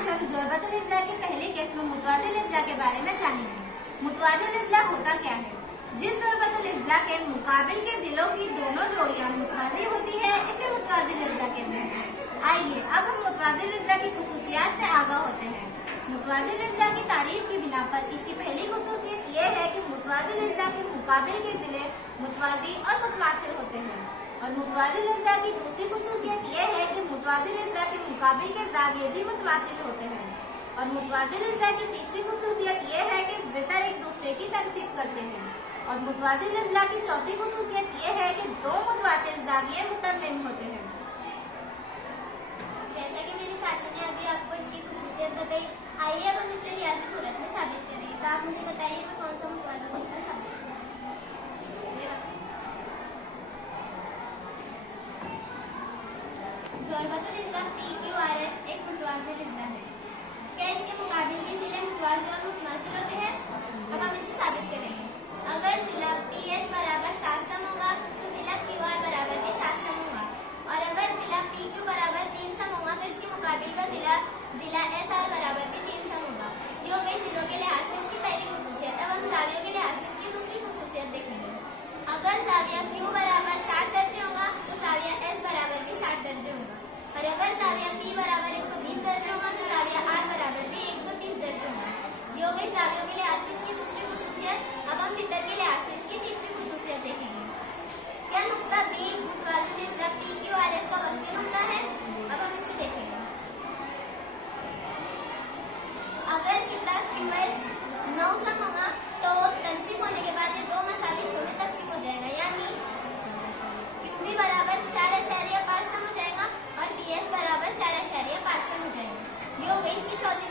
आज हम ज़रबतुल इज़्ला के पहले केस में मुतवाज़िल इज़्ला के बारे में जानेंगे। मुतवाज़िल इज़्ला होता क्या है? जिस ज़रबतुल इज़्ला के मुकाबिल के ज़िलों की दोनों जोड़ियां मुतवाज़ी होती है, इसे मुतवाज़िल इज़्ला कहते हैं। आइए अब हम मुतवाज़िल इज़्ला की खुसूसियात से आगाह होते हैं। मुतवाज़िल इज़्ला की तारीफ की बिना पर इसकी पहली खुसूसियत यह है कि मुतवाज़िल इज़्ला के मुकाबिल के ज़िले मुतवाज़ी और मुतमासिल होते हैं। और मुतवाज़िल इज़्ला की दूसरी खुसूसियत यह है कि मुतवाज़िल इज़्ला के मुकाबिल के ज़ाविये भी मुतमासिल होते हैं। और मुतवाज़िल इज़्ला की तीसरी खुसूसियत यह है कि वितर एक दूसरे की तनसीब करते हैं। और मुतवाज़िल इज़्ला की चौथी खुसूसियत यह है कि दो मुतवातिर ज़ाविये मुतम्मिम होते हैं। जैसा कि मेरी साथी ने अभी आपको इसकी खुसूसियत बताई, आइए अब हम इसे रियाजी सूरत में साबित करें। तो आप मुझे बताइए मैं कौन सा मुतवाज़िल इज़्ला साबित करूं? ज़रबतुल इज़्ला PQRS एक मुतवाज़िल इज़्ला है। क्या इसके मुकाबिल के ज़िले मुतवाज़ी और मुतमासिल होते हैं? अब हम इसे साबित करेंगे। अगर ज़िला PS बराबर 7 सम होगा तो ज़िला QR बराबर भी 7 सम होगा। और अगर ज़िला PQ बराबर 3 सम होगा तो इसके मुकाबिल का ज़िला SR बराबर भी 3 सम होगा। ये हो गई ज़िलों के लिहाज से इसकी पहली खुसूसियत। अब हम ज़ावियों के लिहाज से इसकी दूसरी खुसूसियत देखेंगे। अगर ज़ाविया Q बराबर 60 दर्जे होगा तो ज़ाविया S बराबर भी 60 दर्जे होगा। और अगर ज़ाविया P बराबर 120 दर्जे होगा तो ज़ाविया R बराबर भी 130 दर्जे होगा। ये हो गई ज़ावियों के लिहाज से इसकी दूसरी खुसूसियत। अब हम वितर के लिहाज से इसकी तीसरी खुसूसियत देखेंगे। क्या नुक्ता B मुतवाज़िल इज़्ला PQRS का वस्ती नुक्ता है? अब हम इसे देखेंगे। अगर किता QS 9 सम होगा तो तनसीब होने के बाद ये दो मसावी हिस्सों में तकसीम हो जाएगा, यानी QB बराबर 4.5 सम हो जाएगा और PS बराबर 4.5 सम हो जाएगा। ये हो गई इसकी चौथी